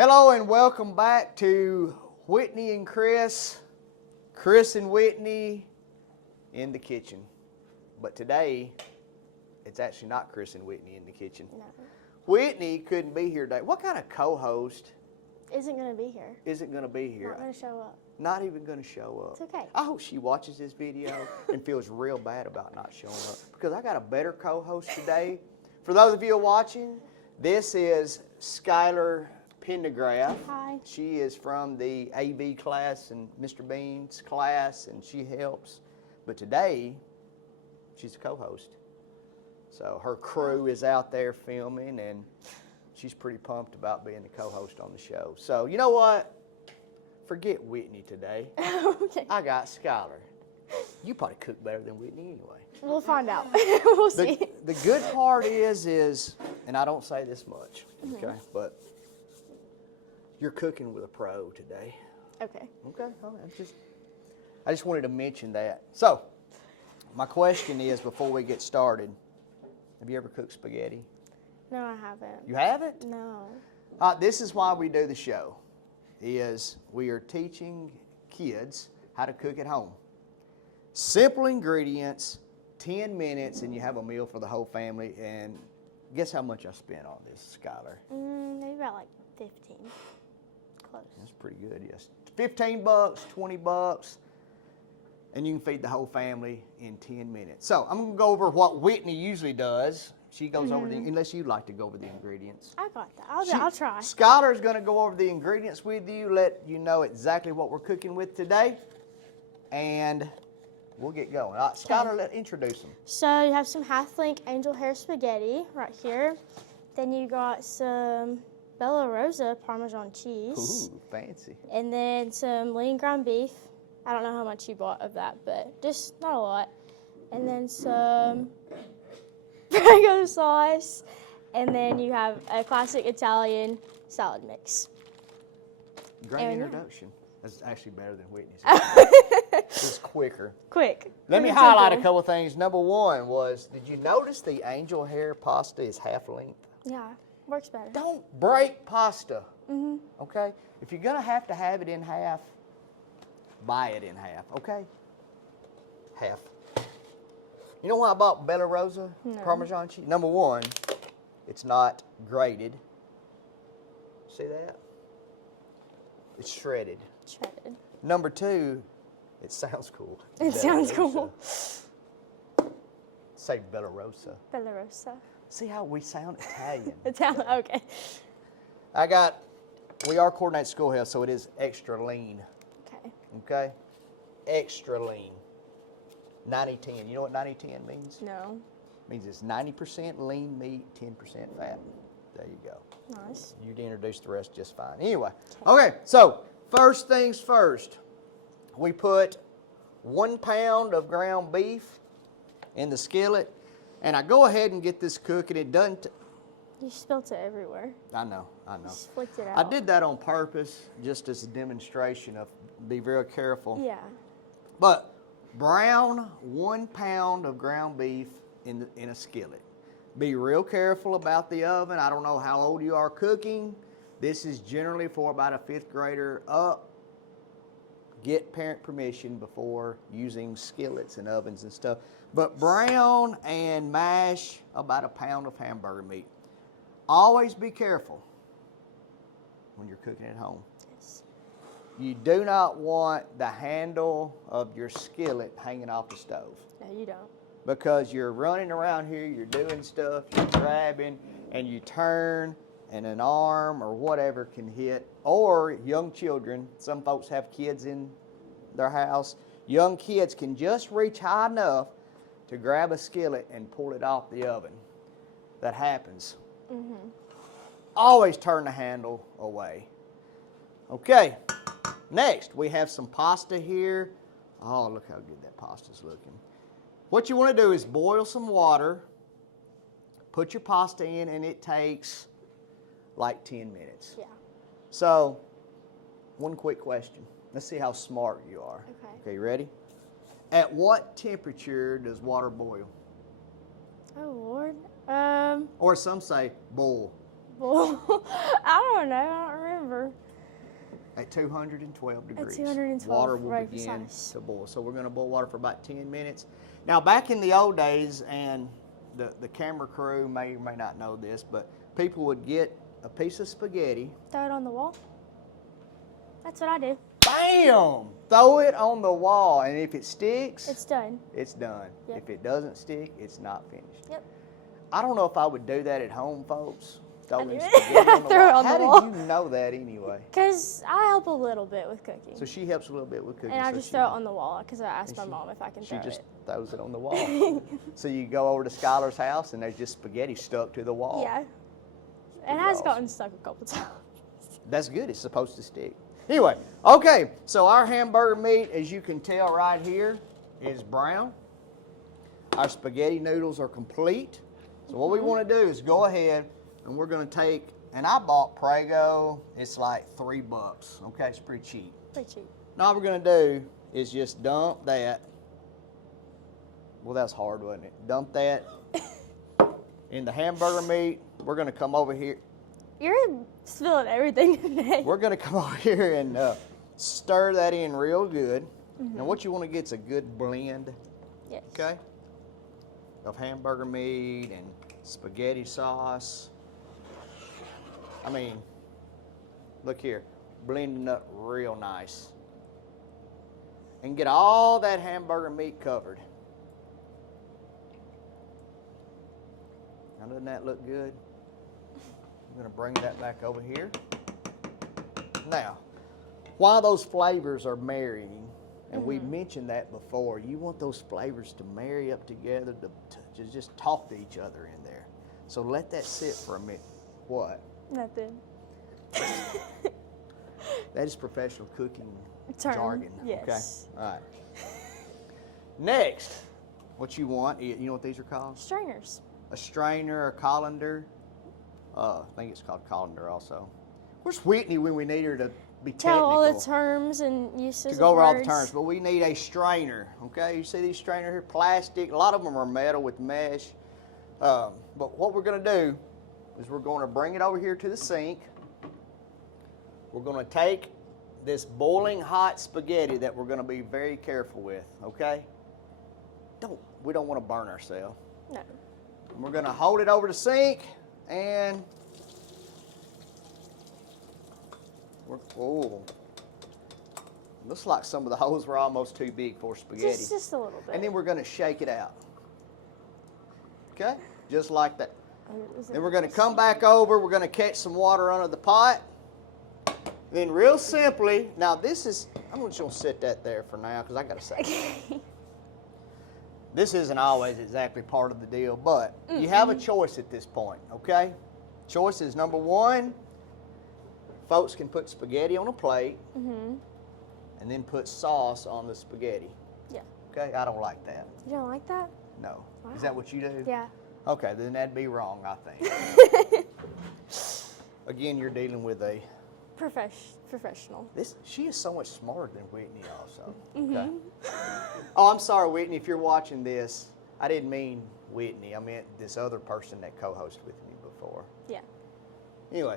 Hello and welcome back to Whitney and Chris and Whitney in the kitchen. But today, it's actually not Chris and Whitney in the kitchen. No. Whitney couldn't be here today. What kind of co-host Isn't going to be here. isn't going to be here? Not going to show up. Not even going to show up. It's okay. I hope she watches this video and feels real bad about not showing up, because I got a better co-host today. For those of you watching, this is Skylar Pendergraff. Hi. She is from the AV class and Mr. Bean's class, and she helps. But today, she's a co-host. So her crew is out there filming, and she's pretty pumped about being the co-host on the show. So you know what? Forget Whitney today. Okay. I got Skylar. You probably cook better than Whitney anyway. We'll find out. We'll see. The good part is, and I don't say this much, okay, but you're cooking with a pro today. Okay. Okay, all right. I just wanted to mention that. So, my question is, before we get started, have you ever cooked spaghetti? No, I haven't. You haven't? No. This is why we do the show, is we are teaching kids how to cook at home. Simple ingredients, 10 minutes, and you have a meal for the whole family. And guess how much I spent on this, Skylar? Maybe about like 15. Close. That's pretty good, yes. $15, $20, and you can feed the whole family in 10 minutes. So I'm going to go over what Whitney usually does. She goes over unless you'd like to go over the ingredients. I got that. I'll try. Skylar's going to go over the ingredients with you, let you know exactly what we're cooking with today, and we'll get going. All right, Skylar, introduce them. So you have some half-link angel hair spaghetti right here. Then you got some Bella Rosa Parmesan cheese. Ooh, fancy. And then some lean ground beef. I don't know how much you bought of that, but just not a lot. And then some Prego sauce. And then you have a classic Italian salad mix. Great And introduction. That's actually better than Whitney's. It's quicker. Quick. Let me highlight a couple things. Number one was, did you notice the angel hair pasta is half length? Yeah, works better. Don't break pasta, okay? If you're gonna have to have it in half, buy it in half, okay? Half. You know why I bought Bella Rosa Parmesan cheese? Number one, it's not grated. See that? It's shredded. Shredded. Number two, it sounds cool. It sounds cool. Say Bella Rosa. Bella Rosa. See how we sound Italian. Italian, okay. We are coordinated schoolhouse, so it is extra lean. Okay. Okay? Extra lean. 90-10. You know what 90-10 means? No. It means it's 90% lean meat, 10% fat. There you go. Nice. You'd introduce the rest just fine. Anyway, okay, so first things first. We put 1 pound of ground beef in the skillet, and I go ahead and get this cooking. It doesn't. You spilt it everywhere. I know. You just flicked it out. I did that on purpose, just as a demonstration of be very careful. Yeah. But brown 1 pound of ground beef in a skillet. Be real careful about the oven. I don't know how old you are cooking. This is generally for about a 5th grader up. Get parent permission before using skillets and ovens and stuff. But brown and mash about 1 pound of hamburger meat. Always be careful when you're cooking at home. Yes. You do not want the handle of your skillet hanging off the stove. No, you don't. Because you're running around here, you're doing stuff, you're grabbing, and you turn, and an arm or whatever can hit. Or young children, some folks have kids in their house. Young kids can just reach high enough to grab a skillet and pull it off the oven. That happens. Always turn the handle away. Okay, next we have some pasta here. Oh, look how good that pasta's looking. What you want to do is boil some water, put your pasta in, and it takes like 10 minutes. Yeah. So, one quick question. Let's see how smart you are. Okay. Okay, you ready? At what temperature does water boil? Oh, Lord. Or some say boil. Well, I don't know. I don't remember. over. At 212 degrees. 212, water will right, begin precise. to boil. So we're going to boil water for about 10 minutes. Now, back in the old days, and the camera crew may or may not know this, but people would get a piece of spaghetti. Throw it on the wall. That's what I do. Bam! Throw it on the wall, and if it sticks, It's done. it's done. Yep. If it doesn't stick, it's not finished. Yep. I don't know if I would do that at home, folks. Throw do in it. spaghetti on the Throw it wall. on the How wall. did you know that anyway? Because I help a little bit with cooking. So she helps a little bit with cooking. And I so just she- throw it on the wall because I asked and my she- mom if I can She throw just it. throws it on the wall. So you go over to Skylar's house and there's just spaghetti stuck to the wall. Yeah. It pretty has awesome. gotten stuck a couple times. That's good. It's supposed to stick. Anyway, okay. So our hamburger meat, as you can tell right here, is brown. Our spaghetti noodles are complete. So what we want to do is go ahead and we're going to take, and I bought Prego. It's like $3. Okay, it's pretty cheap. Pretty cheap. Now all we're going to do is just dump that. Well, that's hard, wasn't it? Dump that in the hamburger meat. We're going to come over here. You're spilling everything today. We're going to come over here and stir that in real good. Now what you want to get is a good blend, Yes. okay, of hamburger meat and spaghetti sauce. I mean, look here, blending up real nice. And get all that hamburger meat covered. Now doesn't that look good? I'm going to bring that back over here. Now, while those flavors are marrying, and we mentioned that before, you want those flavors to marry up together, to just talk to each other in there. So let that sit for a minute. What? Nothing. That is professional cooking Term, jargon. yes. Okay. All right. Next, what you want, you know what these are called? Strainers. A strainer, a colander. I think it's called colander also. Where's Whitney when we need her to be Tell technical? all the terms and uses To go over all the words. terms, but we need a strainer, okay? You see these strainers here, plastic. A lot of them are metal with mesh. But what we're going to do is we're going to bring it over here to the sink. We're going to take this boiling hot spaghetti that we're going to be very careful with, okay? We don't want to burn ourselves. No. And we're going to hold it over the sink and oh, looks like some of the holes were almost too big for spaghetti. Just a little bit. And then we're going to shake it out. Okay? Just like that. Then we're going to come back over. We're going to catch some water under the pot. Then real simply, now this is, I'm just going to set that there for now because I got to say. Okay. This isn't always exactly part of the deal, but you have a choice at this point, okay? Choice is number one, folks can put spaghetti on a plate and then put sauce on the spaghetti. Yeah. Okay, I don't like that. You don't like that? No. Wow. Is that what you do? Yeah. Okay, then that'd be wrong, I think. Again, you're dealing with a... Professional. She is so much smarter than Whitney also. Okay. Oh, I'm sorry, Whitney, if you're watching this. I didn't mean Whitney. I meant this other person that co-hosted with me before. Yeah. Anyway,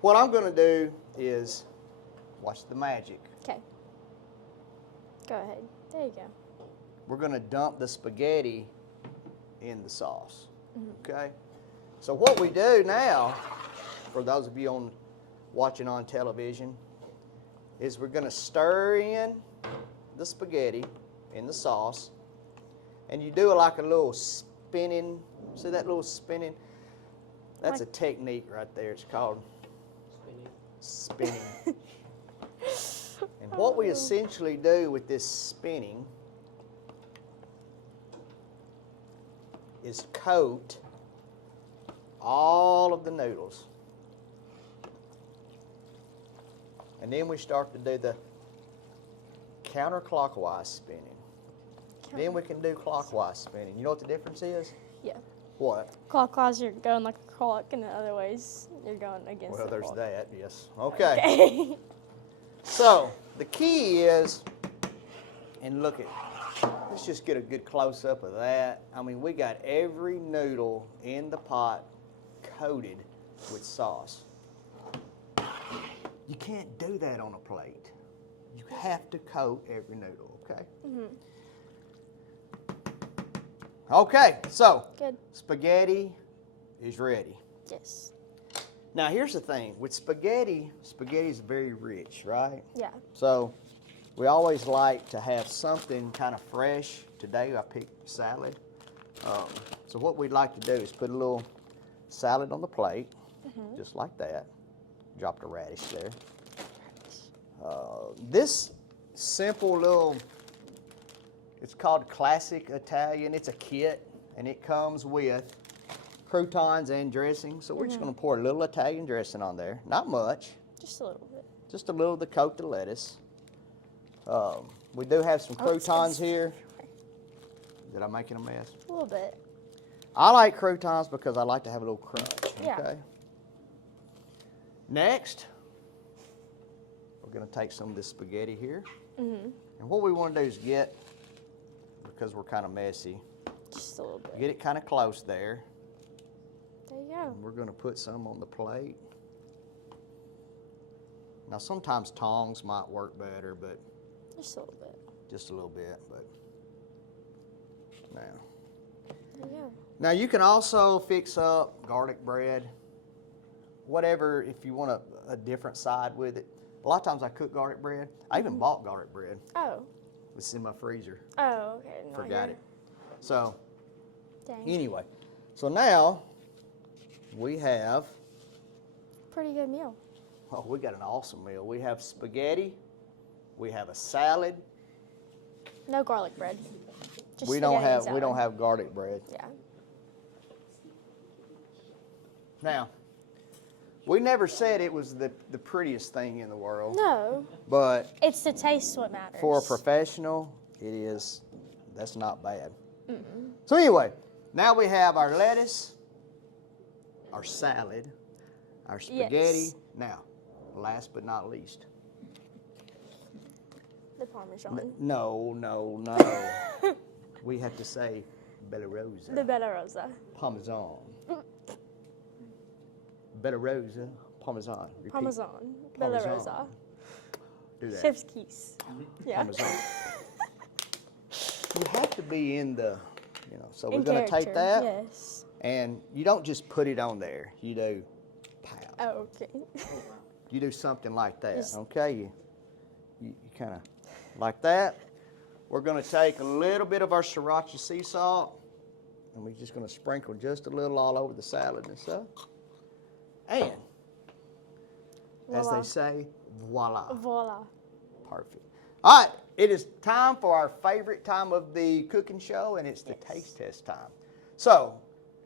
what I'm going to do is watch the magic. Okay. Go ahead. There you go. We're going to dump the spaghetti in the sauce. Okay? So what we do now, for those of you watching on television, is we're going to stir in the spaghetti in the sauce, and you do like a little spinning. See that little spinning? That's a technique right there. It's called spinning. And what we essentially do with this spinning is coat all of the noodles. And then we start to do the counterclockwise spinning. Then we can do clockwise spinning. You know what the difference is? Yeah. What? Clockwise, you're going like a clock, and the other ways, you're going against Well, the there's clock. that, yes. Okay. Okay. So, the key is, and look at, let's just get a good close-up of that. I mean, we got every noodle in the pot coated with sauce. you can't do that on a plate. You have to coat every noodle, okay? Okay, so Good. spaghetti is ready. Yes. Now here's the thing, with spaghetti is very rich, right? Yeah. So we always like to have something kind of fresh. Today I picked salad. So what we'd like to do is put a little salad on the plate, just like that. Drop the radish there. This simple little, it's called Classic Italian. It's a kit, and it comes with croutons and dressing. So we're just going to pour a little Italian dressing on there. Not much. Just a little bit. Just a little to coat the lettuce. We do have some croutons here. Did I make it a mess? A little bit. I like croutons because I like to have a little crunch. Yeah. Okay. Next, we're going to take some of this spaghetti here. And what we want to do is get, because we're kind of messy, Just a little bit. get it kind of close there. There you go. And we're going to put some on the plate. Now, sometimes tongs might work better, but Just a little bit. just a little bit. But now. There you go. Now you can also fix up garlic bread, whatever, if you want a different side with it. A lot of times I cook garlic bread. I even bought garlic bread. Oh. It's in my freezer. Oh, okay. Not Forgot here. it. So Dang. anyway, so now we have, Pretty good meal. oh, we got an awesome meal. We have spaghetti. We have a salad. No garlic bread. Just We don't spaghetti and have salad. garlic bread. Yeah. Now, we never said it was the prettiest thing in the world, No. but It's the taste what matters. for a professional, it is, that's not bad. So anyway, now we have our lettuce, our salad, our spaghetti. Yes. Now, last but not least. The Parmesan. No. We have to say Bella Rosa. The Bella Rosa. Parmesan. Bella Rosa, Parmesan. Repeat. Parmesan. Bella Parmesan. Rosa. Do that. Chef's keys. Yeah. Parmesan. You have to be in the, so we're In going to take character, that. Yes. And you don't just put it on there. You do, pow. Oh, okay. You do something like that, Just- okay? You kind of like that. We're going to take a little bit of our sriracha sea salt, and we're just going to sprinkle just a little all over the salad and stuff. And, as Voila. they say, voila. Voila. Perfect. All right, it is time for our favorite time of the cooking show, and it's the taste test time. So,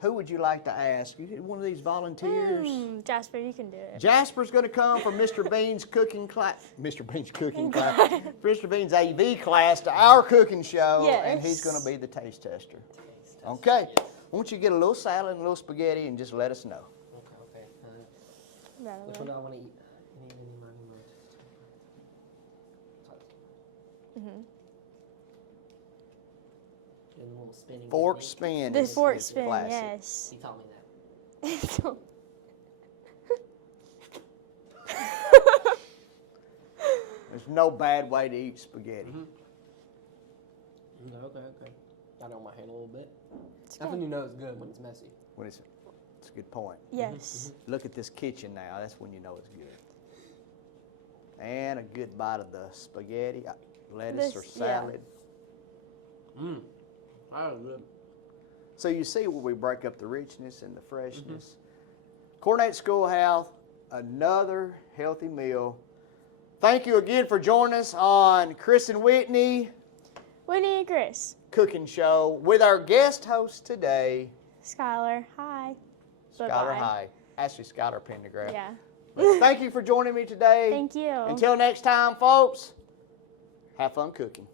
who would you like to ask? You one of these volunteers? Jasper, you can do it. Jasper's going to come from Mr. Bean's cooking class. Mr. Bean's cooking class. Mr. Bean's AV class to our cooking show, and he's going to be the taste tester. Okay. I want you to get a little salad and a little spaghetti, and just let us know. Okay. Right Which away. one do I want to eat? And the little spinning Fork technique. spin. The is- fork is spin, classic. yes. He taught me that. There's no bad way to eat spaghetti. Okay. Got it on my hand a little bit. It's That's when good. you know it's good, when it's messy. When it's a good point. Yes. Look at this kitchen now. That's when you know it's good. And a good bite of the spaghetti, lettuce, or This- yeah. salad. That was good. So you see where we break up the richness and the freshness. Coordinate Schoolhouse, another healthy meal. Thank you again for joining us on Chris and Whitney Whitney and Chris. Cooking Show with our guest host today, Skylar, hi. Skylar Bye-bye. High. Actually, Skylar Pendergraff. Yeah. But thank you for joining me today. Thank you. Until next time, folks, have fun cooking.